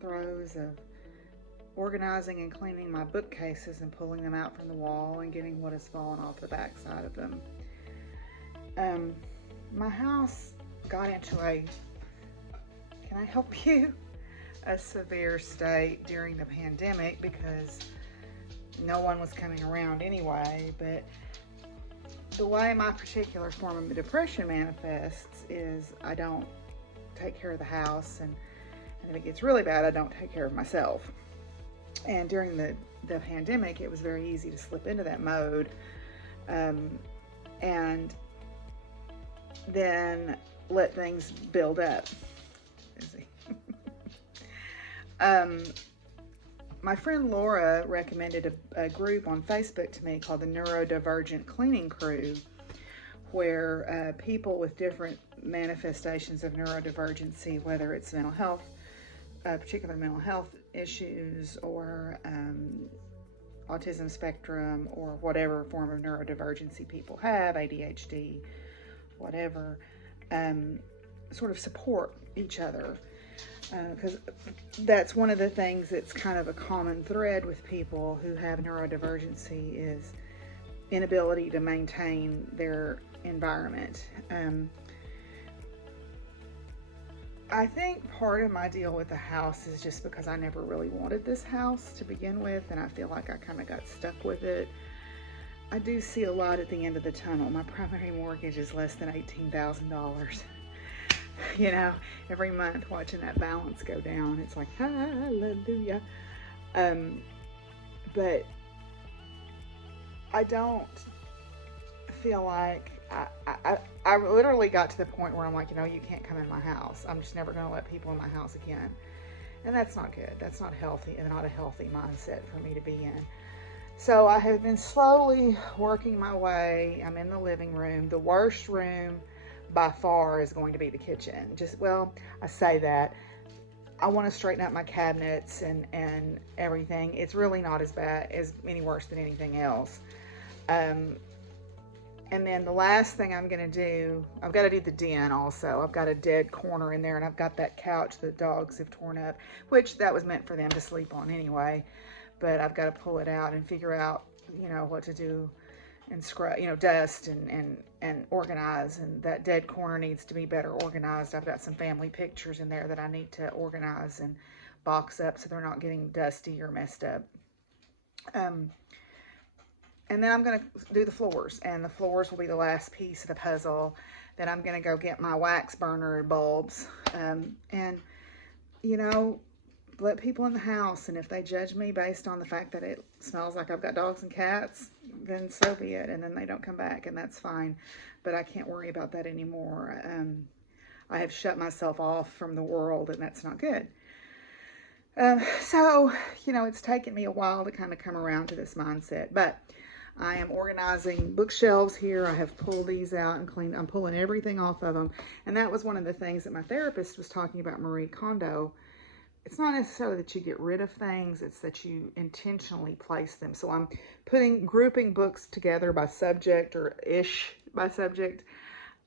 throes of organizing and cleaning my bookcases and pulling them out from the wall and getting what has fallen off the backside of them. Um, my house got into can I help you? A severe state during the pandemic because no one was coming around anyway. But the way my particular form of depression manifests is I don't take care of the house, and if it gets really bad, I don't take care of myself. And during the pandemic, it was very easy to slip into that mode, and then let things build up. My friend Laura recommended a group on Facebook to me called the Neurodivergent Cleaning Crew, where people with different manifestations of neurodivergency, whether it's mental health, particular mental health issues, or autism spectrum, or whatever form of neurodivergency people have, ADHD, whatever, sort of support each other. Because that's one of the things that's kind of a common thread with people who have neurodivergency is inability to maintain their environment. I think part of my deal with the house is just because I never really wanted this house to begin with, and I feel like I kind of got stuck with it. I do see a light at the end of the tunnel. My primary mortgage is less than $18,000. You know, every month watching that balance go down, it's like, hallelujah. But I don't feel like, I literally got to the point where I'm like, you can't come in my house. I'm just never going to let people in my house again. And that's not good. That's not healthy, and not a healthy mindset for me to be in. So I have been slowly working my way. I'm in the living room. The worst room by far is going to be the kitchen. I say that. I want to straighten up my cabinets and everything. It's really not as bad, any worse than anything else. And then the last thing I'm going to do, I've got to do the den also. I've got a dead corner in there, and I've got that couch the dogs have torn up, which that was meant for them to sleep on anyway. But I've got to pull it out and figure out, what to do and scrub, dust and organize. And that dead corner needs to be better organized. I've got some family pictures in there that I need to organize and box up so they're not getting dusty or messed up. And then I'm going to do the floors, and the floors will be the last piece of the puzzle. Then I'm going to go get my wax burner bulbs, and let people in the house, and if they judge me based on the fact that it smells like I've got dogs and cats, then so be it, and then they don't come back, and that's fine. But I can't worry about that anymore. I have shut myself off from the world, and that's not good. So it's taken me a while to kind of come around to this mindset, but I am organizing bookshelves here. I have pulled these out and cleaned. I'm pulling everything off of them, and that was one of the things that my therapist was talking about, Marie Kondo. It's not necessarily that you get rid of things, it's that you intentionally place them. So I'm grouping books together by subject, or ish by subject.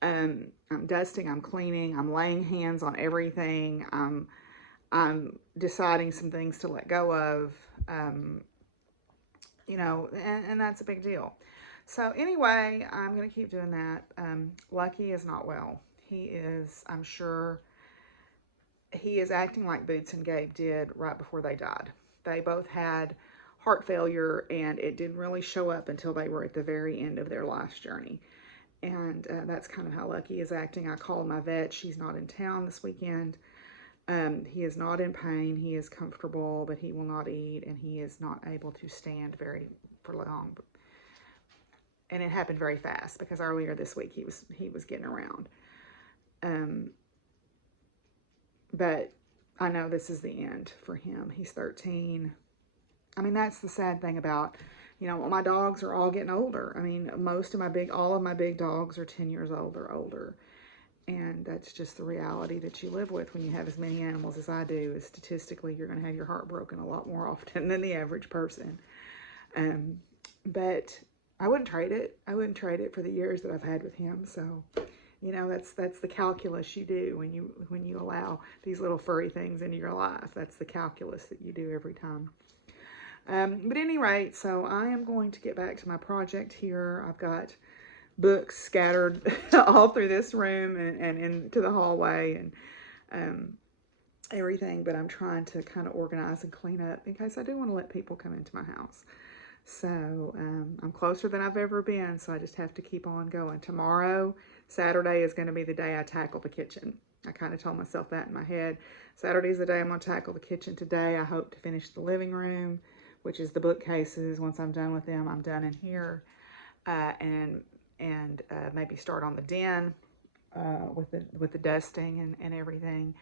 I'm dusting, I'm cleaning, I'm laying hands on everything. I'm deciding some things to let go of, and that's a big deal. So anyway, I'm going to keep doing that. Lucky is not well. I'm sure, he is acting like Boots and Gabe did right before they died. They both had heart failure, and it didn't really show up until they were at the very end of their life's journey. And that's kind of how Lucky is acting. I called my vet. She's not in town this weekend. He is not in pain. He is comfortable, but he will not eat, and he is not able to stand for long. And it happened very fast because earlier this week he was getting around. But I know this is the end for him. He's 13. I mean, that's the sad thing about, my dogs are all getting older. I mean, all of my big dogs are 10 years old or older. And that's just the reality that you live with when you have as many animals as I do. Is statistically, you're going to have your heart broken a lot more often than the average person. But I wouldn't trade it. I wouldn't trade it for the years that I've had with him. So You know, that's the calculus you do when you allow these little furry things into your life. That's the calculus that you do every time. But at any rate, so I am going to get back to my project here. I've got books scattered all through this room and into the hallway and everything, but I'm trying to kind of organize and clean up in case I do want to let people come into my house. So I'm closer than I've ever been, so I just have to keep on going. Tomorrow, Saturday, is going to be the day I tackle the kitchen. I kind of told myself that in my head. Saturday's the day I'm going to tackle the kitchen. Today, I hope to finish the living room, which is the bookcases. Once I'm done with them, I'm done in here. And maybe start on the den with the dusting and everything.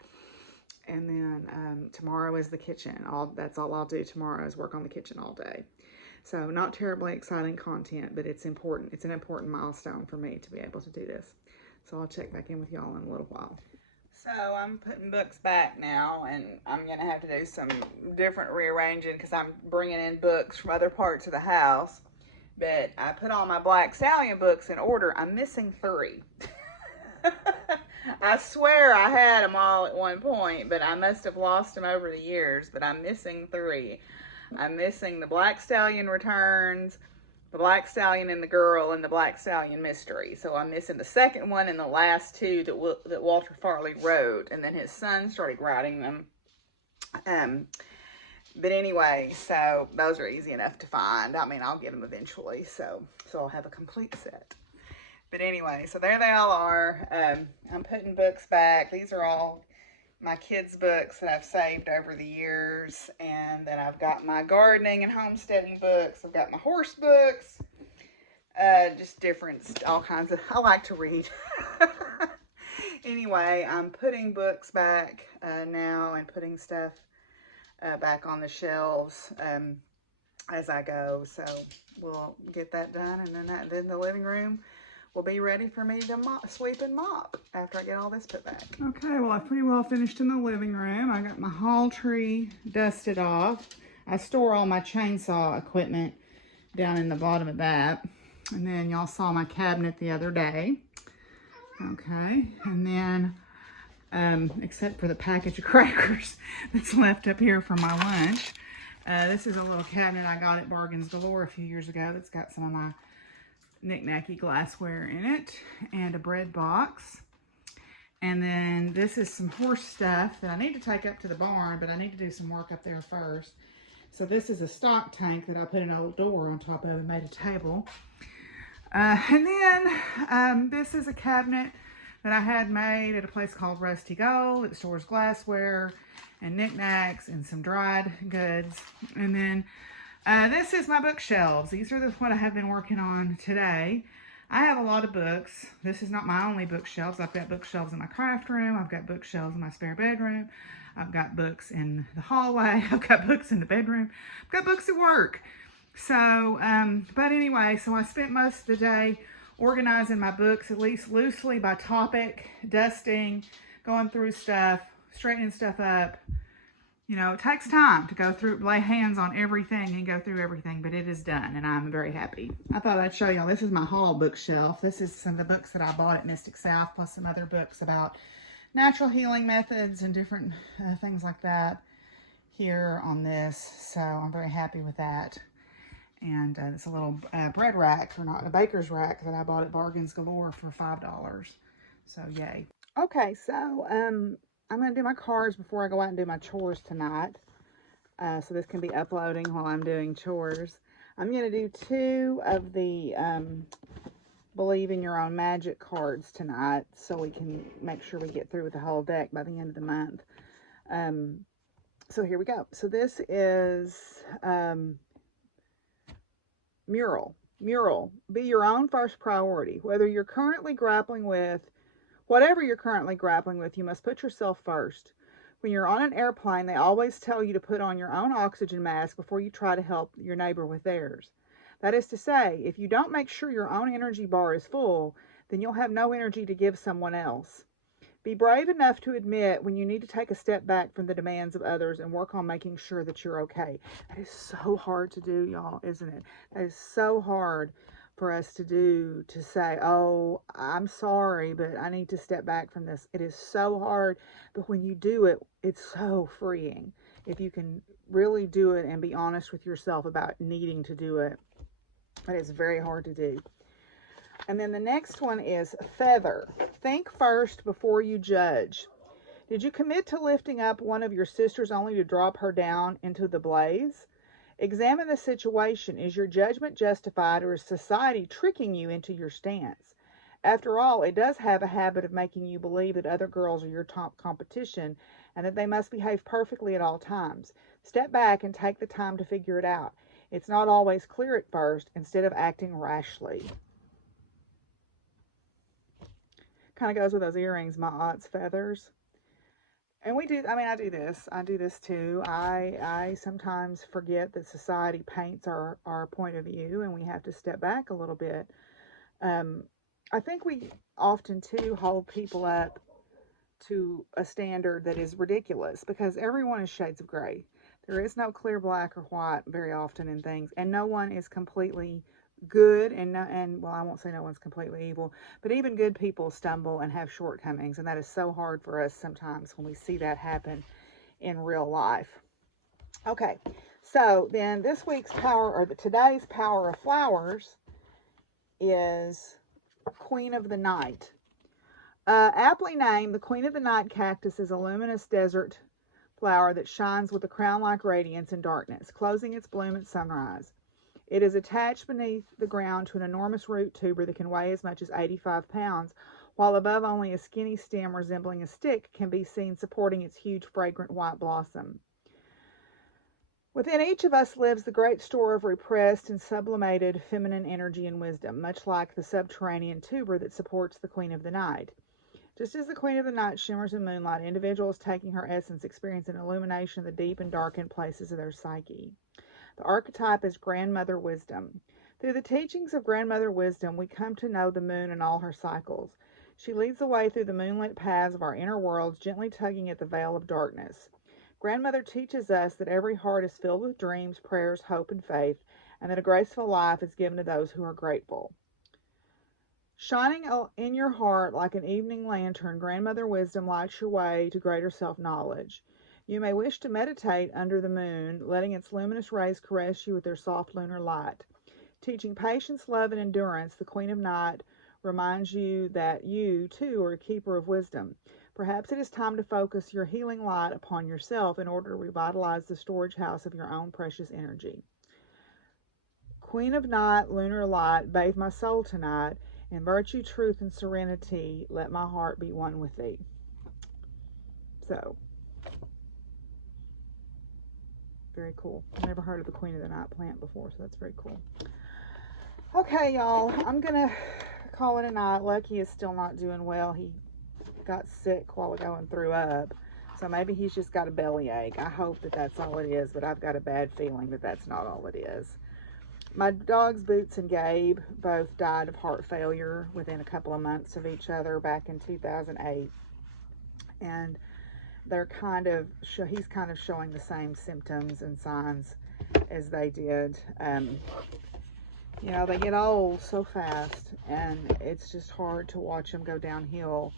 And then tomorrow is the kitchen. That's all I'll do tomorrow is work on the kitchen all day. So not terribly exciting content, but it's important. It's an important milestone for me to be able to do this. So I'll check back in with y'all in a little while. So I'm putting books back now, and I'm going to have to do some different rearranging because I'm bringing in books from other parts of the house. But I put all my Black Stallion books in order. I'm missing 3. I swear I had them all at one point, but I must have lost them over the years. But I'm missing 3. I'm missing the Black Stallion Returns, the Black Stallion and the Girl, and the Black Stallion Mystery. So I'm missing the second one and the last 2 that Walter Farley wrote, and then his son started writing them. But anyway, so those are easy enough to find. I mean, I'll get them eventually, so I'll have a complete set. But anyway, so there they all are. I'm putting books back. These are all my kids' books that I've saved over the years, and then I've got my gardening and homesteading books. I've got my horse books, just different, all kinds of, I like to read. Anyway, I'm putting books back now and putting stuff back on the shelves as I go. So we'll get that done, and then the living room will be ready for me to sweep and mop after I get all this put back. Okay, well, I've pretty well finished in the living room. I got my hall tree dusted off. I store all my chainsaw equipment down in the bottom of that. And then y'all saw my cabinet the other day. Okay, and then except for the package of crackers that's left up here for my lunch. This is a little cabinet I got at Bargains Galore a few years ago that's got some of my knick-knacky glassware in it, and a bread box. And then this is some horse stuff that I need to take up to the barn, but I need to do some work up there first. So this is a stock tank that I put an old door on top of and made a table. And then this is a cabinet that I had made at a place called Rusty Gold. It stores glassware and knickknacks and some dried goods. And then this is my bookshelves. These are what I have been working on today. I have a lot of books. This is not my only bookshelves. I've got bookshelves in my craft room. I've got bookshelves in my spare bedroom. I've got books in the hallway. I've got books in the bedroom. I've got books at work. So, but anyway, so I spent most of the day organizing my books, at least loosely by topic, dusting, going through stuff, straightening stuff up. You know, it takes time to go through, lay hands on everything and go through everything, but it is done, and I'm very happy. I thought I'd show y'all. This is my haul bookshelf. This is some of the books that I bought at Mystic South, plus some other books about natural healing methods and different things like that here on this. So I'm very happy with that. And it's a little bread rack, or not, a baker's rack that I bought at Bargains Galore for $5. So yay. Okay, so I'm going to do my cards before I go out and do my chores tonight. So this can be uploading while I'm doing chores. I'm going to do 2 of the Believe in Your Own Magic cards tonight, so we can make sure we get through with the whole deck by the end of the month. So here we go. So this is Mural. Mural. Be your own first priority. Whatever you're currently grappling with, you must put yourself first. When you're on an airplane, they always tell you to put on your own oxygen mask before you try to help your neighbor with theirs. That is to say, if you don't make sure your own energy bar is full, then you'll have no energy to give someone else. Be brave enough to admit when you need to take a step back from the demands of others and work on making sure that you're okay. That is so hard to do, y'all, isn't it? That is so hard for us to do, to say, oh, I'm sorry, but I need to step back from this. It is so hard, but when you do it, it's so freeing. If you can really do it and be honest with yourself about needing to do it, but it's very hard to do. And then the next one is feather. Think first before you judge. Did you commit to lifting up one of your sisters only to drop her down into the blaze? Examine the situation. Is your judgment justified, or is society tricking you into your stance? After all, it does have a habit of making you believe that other girls are your top competition and that they must behave perfectly at all times. Step back and take the time to figure it out. It's not always clear at first, instead of acting rashly. Kind of goes with those earrings, my aunt's feathers. And we do, I mean, I do this too. I sometimes forget that society paints our point of view, and we have to step back a little bit. um, I think we often too hold people up to a standard that is ridiculous, because everyone is shades of gray. There is no clear black or white very often in things, and no one is completely good, and well, I won't say no one's completely evil, but even good people stumble and have shortcomings, and that is so hard for us sometimes when we see that happen in real life. Okay, so then this week's power, or today's power of flowers, is Queen of the Night. Aptly named, the Queen of the Night cactus is a luminous desert flower that shines with a crown-like radiance in darkness, closing its bloom at sunrise. It is attached beneath the ground to an enormous root tuber that can weigh as much as 85 pounds, while above only a skinny stem resembling a stick can be seen supporting its huge fragrant white blossom. Within each of us lives the great store of repressed and sublimated feminine energy and wisdom, much like the subterranean tuber that supports the Queen of the Night. Just as the Queen of the Night shimmers in moonlight, individuals taking her essence experience an illumination of the deep and darkened places of their psyche. The archetype is Grandmother Wisdom. Through the teachings of Grandmother Wisdom, we come to know the moon and all her cycles. She leads the way through the moonlit paths of our inner worlds, gently tugging at the veil of darkness. Grandmother teaches us that every heart is filled with dreams, prayers, hope, and faith, and that a graceful life is given to those who are grateful. Shining in your heart like an evening lantern, Grandmother Wisdom lights your way to greater self-knowledge. You may wish to meditate under the moon, letting its luminous rays caress you with their soft lunar light. Teaching patience, love, and endurance, the Queen of Night reminds you that you, too, are a keeper of wisdom. Perhaps it is time to focus your healing light upon yourself in order to revitalize the storage house of your own precious energy. Queen of Night, lunar light, bathe my soul tonight. In virtue, truth, and serenity, let my heart be one with thee. So, very cool. I've never heard of the Queen of the Night plant before, so that's very cool. Okay, y'all, I'm going to call it a night. Lucky is still not doing well. He got sick while ago and threw up. So maybe he's just got a bellyache. I hope that that's all it is, but I've got a bad feeling that that's not all it is. My dogs, Boots and Gabe, both died of heart failure within a couple of months of each other back in 2008. And they're he's kind of showing the same symptoms and signs as they did. You know, they get old so fast, and it's just hard to watch them go downhill.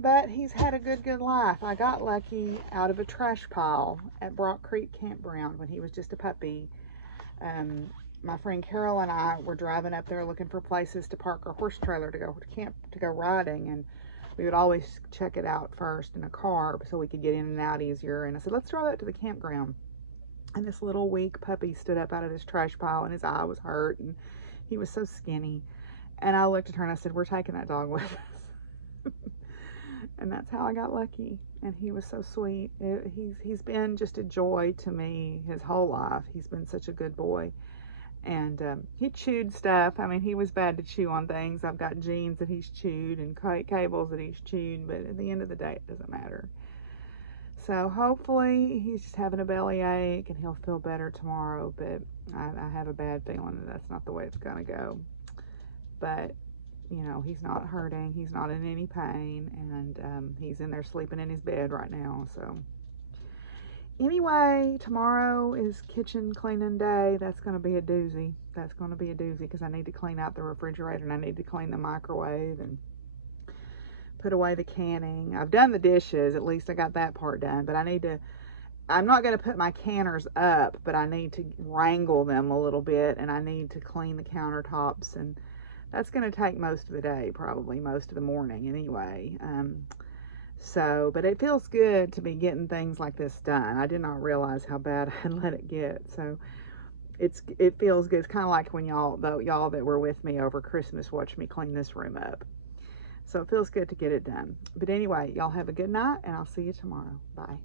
But he's had a good life. I got Lucky out of a trash pile at Brock Creek Campground when he was just a puppy. My friend Carol and I were driving up there looking for places to park our horse trailer to go to camp, to go riding, and we would always check it out first in a car so we could get in and out easier. And I said, let's drive out to the campground. And this little weak puppy stood up out of this trash pile, and his eye was hurt, and he was so skinny. And I looked at her and I said, we're taking that dog with us. And that's how I got Lucky. And he was so sweet. He's been just a joy to me his whole life. He's been such a good boy. And he chewed stuff. I mean, he was bad to chew on things. I've got jeans that he's chewed and cables that he's chewed, but at the end of the day, it doesn't matter. So hopefully he's just having a bellyache and he'll feel better tomorrow, but I have a bad feeling that that's not the way it's going to go. But, you know, he's not hurting. He's not in any pain, and he's in there sleeping in his bed right now. So anyway, tomorrow is kitchen cleaning day. That's going to be a doozy. That's going to be a doozy because I need to clean out the refrigerator and I need to clean the microwave and put away the canning. I've done the dishes. At least I got that part done. But I'm not going to put my canners up, but I need to wrangle them a little bit and I need to clean the countertops. And that's going to take most of the day, probably most of the morning anyway. But it feels good to be getting things like this done. I did not realize how bad I had let it get. So it feels good. It's kind of like when y'all that were with me over Christmas watched me clean this room up. So it feels good to get it done. But anyway, y'all have a good night and I'll see you tomorrow. Bye.